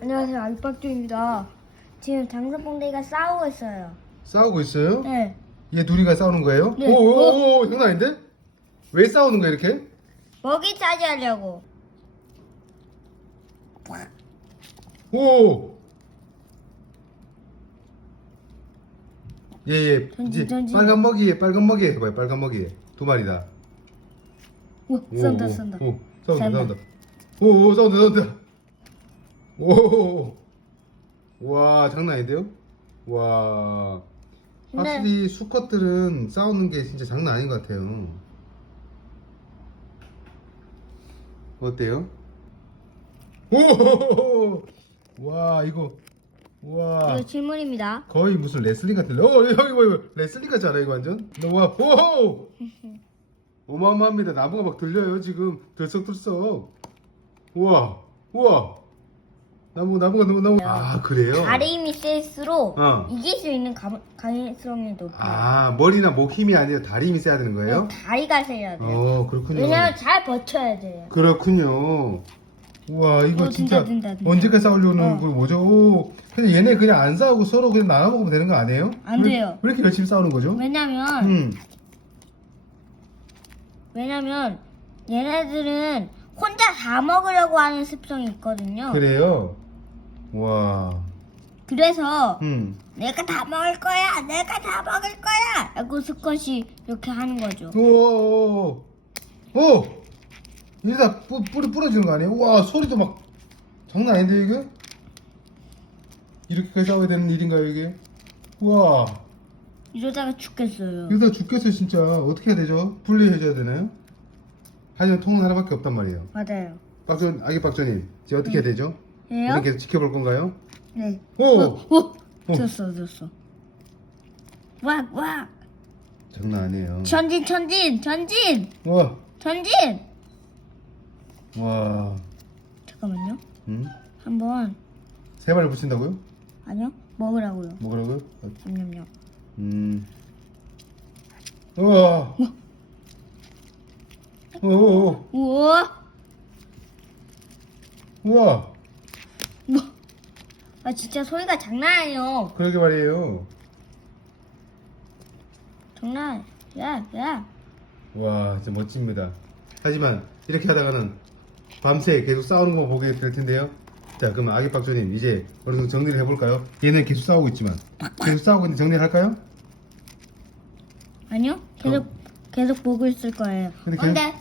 안녕하세요. 알박주입니다. 지금 장사봉대기가 싸우고 있어요. 싸우고 있어요? 네. 얘 둘이가 싸우는 거예요? 네. 오오오 장난 아닌데? 왜 싸우는 거야 이렇게? 먹이 차지하려고. 오. 얘얘 전진, 이제 전진. 빨간 먹이에 빨간 먹이에 해봐요 빨간 먹이에 두 마리다. 오, 오, 쏜다, 오, 쏜다. 오 싸운다 쏜다. 싸운다. 오 오 싸운다 싸운다. 오. 와 장난 아닌데요? 와. 근데- 확실히 수컷들은 싸우는 게 진짜 장난 아닌 것 같아요. 어때요? 오! 와 이거 와 이거 질문입니다. 거의 무슨 레슬링 같은데. 어 이거 이거 이거 레슬링 같지 않아 이거 완전? 와 오! 어마어마합니다. 나무가 막 들려요 지금 들썩들썩. 우와 우와 나무 나무가 너무 나무. 아 그래요? 다리 힘이 셀수록 어. 이길 수 있는 가, 가능성이 높아요. 아 머리나 목 힘이 아니라 다리 힘이 세야 되는 거예요? 네, 다리가 세야 돼요. 어 그렇군요. 왜냐면 잘 버텨야 돼요. 그렇군요. 우와 이거 어, 진짜, 진짜, 진짜, 진짜. 언제까지 싸우려는 어. 거 뭐죠? 오, 근데 얘네 그냥 안 싸우고 서로 그냥 나눠 먹으면 되는 거 아니에요? 안 왜- 돼요. 왜 이렇게 열심히 싸우는 거죠? 왜냐면 음. 왜냐면 얘네들은 혼자 다 먹으려고 하는 습성이 있거든요. 그래요. 와. 그래서 음. 내가 다 먹을 거야, 내가 다 먹을 거야. 라고 수컷이 이렇게 하는 거죠. 오. 오. 이러다 뿌, 뿌리 부러지는 거 아니에요? 와 소리도 막 장난 아닌데 이게? 이렇게까지 싸워야 되는 일인가요 이게? 와. 이러다가 죽겠어요. 이러다 죽겠어요 진짜 어떻게 해야 되죠? 분리해줘야 되나요? 하지만 통은 하나밖에 없단 말이에요 맞아요. 박전 아기 박전님 이제 어떻게 해야 되죠? 예요? 우리 계속 지켜볼 건가요? 네. 오! 오, 오, 오. 졌어, 졌어. 와, 와. 장난 아니에요 전진, 전진, 전진, 와! 전진. 와 잠깐만요. 음? 한번 세 마리 붙인다고요? 아니요, 먹으라고요. 뭐라고요? 냠냠냠. 음 우와 오오오 우와. 우와 뭐? 아 진짜 소리가 장난 아니에요. 그러게 말이에요 장난. 야, 야. 와 진짜 멋집니다 하지만 이렇게 하다가는 밤새 계속 싸우는 거 보게 될 텐데요 자 그럼 아기 박조님 이제 어느 정도 정리를 해볼까요? 얘는 계속 싸우고 있지만 계속 싸우고 있는데 정리를 할까요? 아니요, 계속 계속 보고 있을 거예요. 어. 근데 근데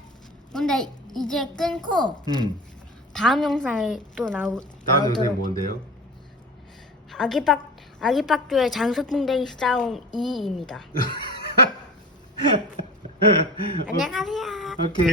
근데 이제 끊고 음 다음 영상에 또 나오 다음 영상이 나오도록 뭔데요? 아기박 아기박조의 장수풍뎅이 싸움 2입니다. 안녕하세요. 오케이